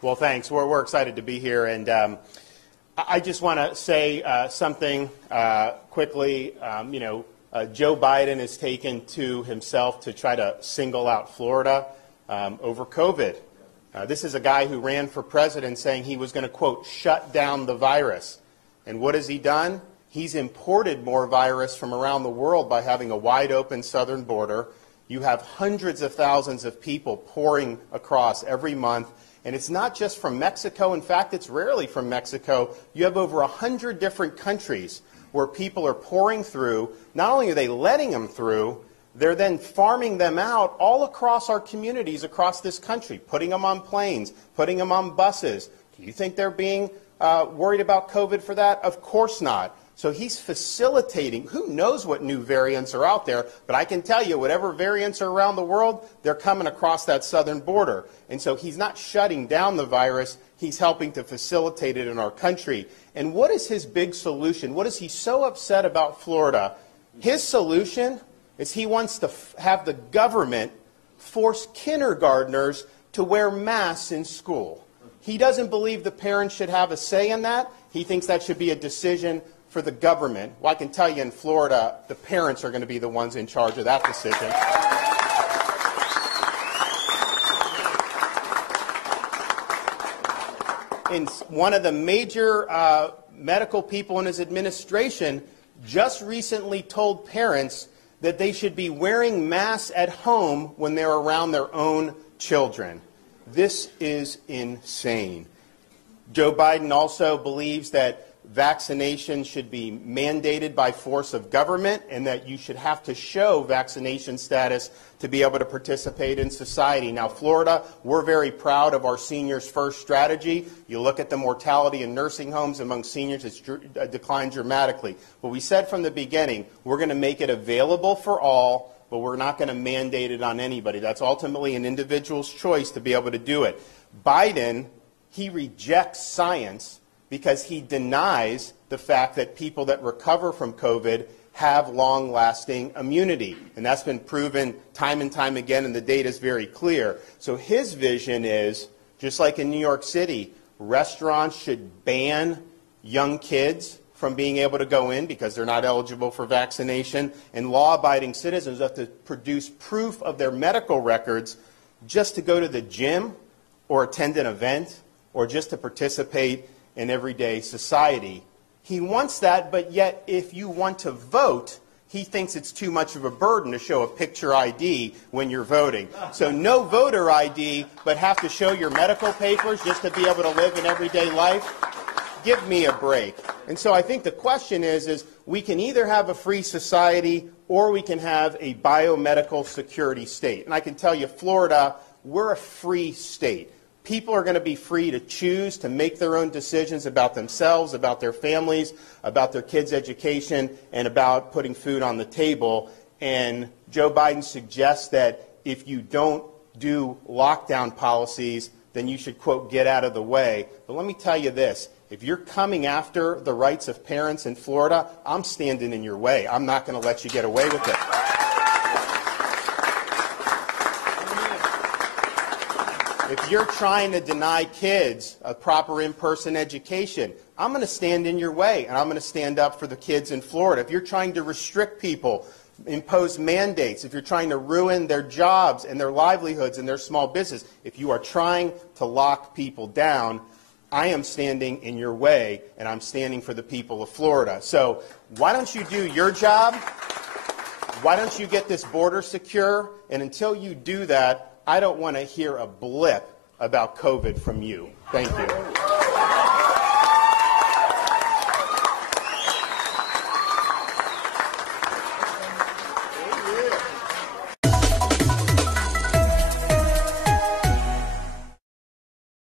Well, thanks. We're excited to be here, and I just want to say something quickly. Joe Biden has taken to himself to try to single out Florida over COVID. This is a guy who ran for president saying he was going to, quote, shut down the virus. And what has he done? He's imported more virus from around the world by having a wide open southern border. You have hundreds of thousands of people pouring across every month. And it's not just from Mexico. In fact, it's rarely from Mexico. You have over 100 different countries where people are pouring through. Not only are they letting them through, they're then farming them out all across our communities across this country, putting them on planes, putting them on buses. Do you think they're being worried about COVID for that? Of course not. So he's facilitating. Who knows what new variants are out there, but I can tell you whatever variants are around the world, they're coming across that southern border. And so he's not shutting down the virus, he's helping to facilitate it in our country. And what is his big solution? What is he so upset about Florida? His solution is he wants to have the government force kindergartners to wear masks in school. He doesn't believe the parents should have a say in that. He thinks that should be a decision for the government. Well, I can tell you in Florida, the parents are going to be the ones in charge of that decision. And one of the major medical people in his administration just recently told parents that they should be wearing masks at home when they're around their own children. This is insane. Joe Biden also believes that vaccination should be mandated by force of government and that you should have to show vaccination status to be able to participate in society. Now, Florida, we're very proud of our Seniors First strategy. You look at the mortality in nursing homes among seniors, it's declined dramatically. But we said from the beginning, we're going to make it available for all, but we're not going to mandate it on anybody. That's ultimately an individual's choice to be able to do it. Biden, he rejects science because he denies the fact that people that recover from COVID have long-lasting immunity. And that's been proven time and time again, and the data is very clear. So his vision is, just like in New York City, restaurants should ban young kids from being able to go in because they're not eligible for vaccination, and law-abiding citizens have to produce proof of their medical records just to go to the gym or attend an event or just to participate in everyday society. He wants that, but yet if you want to vote, he thinks it's too much of a burden to show a picture ID when you're voting. So no voter ID, but have to show your medical papers just to be able to live in everyday life? Give me a break. And so I think the question is we can either have a free society or we can have a biomedical security state. And I can tell you, Florida, we're a free state. People are going to be free to choose to make their own decisions about themselves, about their families, about their kids' education, and about putting food on the table. And Joe Biden suggests that if you don't do lockdown policies, then you should, quote, get out of the way. But let me tell you this. If you're coming after the rights of parents in Florida, I'm standing in your way. I'm not going to let you get away with it. If you're trying to deny kids a proper in-person education, I'm going to stand in your way, and I'm going to stand up for the kids in Florida. If you're trying to restrict people, impose mandates, if you're trying to ruin their jobs and their livelihoods and their small business, if you are trying to lock people down, I am standing in your way, and I'm standing for the people of Florida. So why don't you do your job? Why don't you get this border secure? And until you do that, I don't want to hear a blip about COVID from you. Thank you.